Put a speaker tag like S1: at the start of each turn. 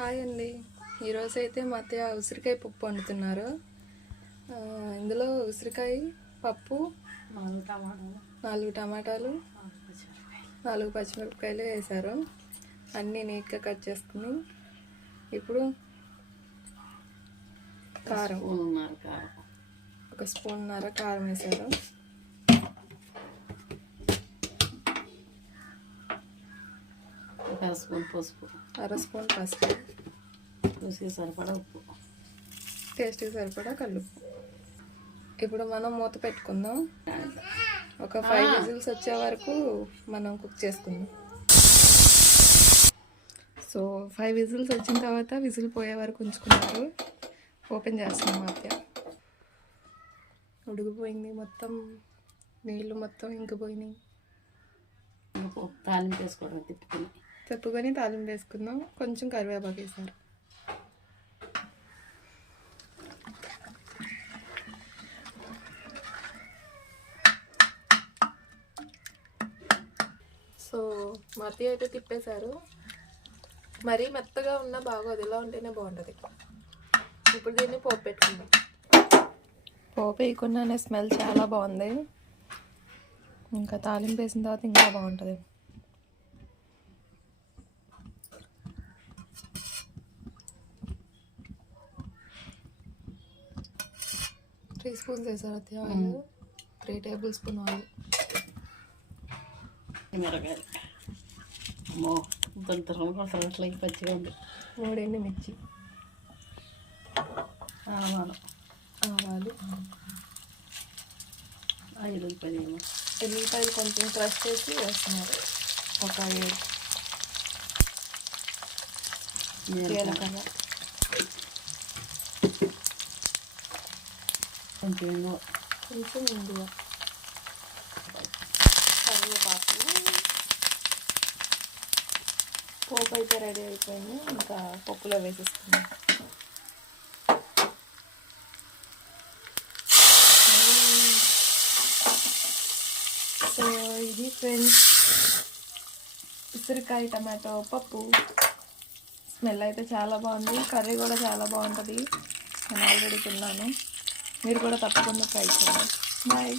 S1: Hi అండి. ఈరోజు అయితే మా అత్తయ్య ఉసిరికాయ పప్పు వండుతున్నారు. ఇందులో ఉసిరికాయ పప్పు
S2: నాలుగు టమాటాలు.
S1: నాలుగు
S2: పచ్చిమిరపకాయలు.
S1: నాలుగు పచ్చిమిరపకాయలు వేశారు అన్నీ నీట్గా కట్ చేసుకుని ఇప్పుడు కారం. ఒక స్పూన్నర కారం వేశారు
S2: ఒక అర స్పూన్ పసుపు.
S1: అర స్పూన్ పసుపు.
S2: రుచికి సరిపడా ఉప్పు.
S1: టేస్ట్కి సరిపడా కలుపు ఇప్పుడు మనం మూత పెట్టుకుందాం. ఒక ఫైవ్ విజిల్స్ వచ్చే వరకు మనం కుక్ చేసుకుందాం. సో ఫైవ్ విజిల్స్ వచ్చిన తర్వాత విజిల్ పోయే వరకు ఉంచుకున్నారు. ఓపెన్ చేస్తున్నాం అత్తయ్య ఉడికిపోయింది మొత్తం. నీళ్ళు మొత్తం ఇంకిపోయినాయి.
S2: తాలింపు వేసుకోవడం తిప్పుకుని.
S1: చెప్పుకొని తాలింపు వేసుకుందాం కొంచెం కరివేపాకు వేసారు సో మతి అయితే తిప్పేశారు మరీ మెత్తగా ఉన్నా బాగోదు ఇలా ఉంటేనే బాగుంటుంది ఇప్పుడు దీన్ని పోపు పెట్టుకుందాం పోపు వేయకుండానే స్మెల్ చాలా బాగుంది ఇంకా తాలింపు వేసిన తర్వాత ఇంకా బాగుంటుంది త్రీ స్పూన్స్ వేసారు? అత్య ఆయిల్? Three tablespoon oil.
S2: మిరకాయలు అమ్మో పచ్చిగా ఉంది.
S1: మూడెండు మిర్చి.
S2: ఆవాలు.
S1: ఆవాలు.
S2: ఐదు పదిహేను
S1: ఎల్లిపాయలు కొంచెం క్రష్ చేసి వేస్తున్నారు. ఒక ఏడు జీలకర్ర.
S2: కొంచెం ఇంగువ.
S1: కొంచెం ఇంగువ కరివేపాకు పోపు అయితే రెడీ అయిపోయింది ఇంకా పప్పులో వేసేసుకున్నాం సో ఇది ఫ్రెండ్స్ ఉసిరికాయ టమాటో పప్పు స్మెల్ అయితే చాలా బాగుంది కర్రీ కూడా చాలా బాగుంటుంది నేను ఆల్రెడీ తిన్నాను మీరు కూడా తప్పకుండా ట్రై చేయండి. బాయ్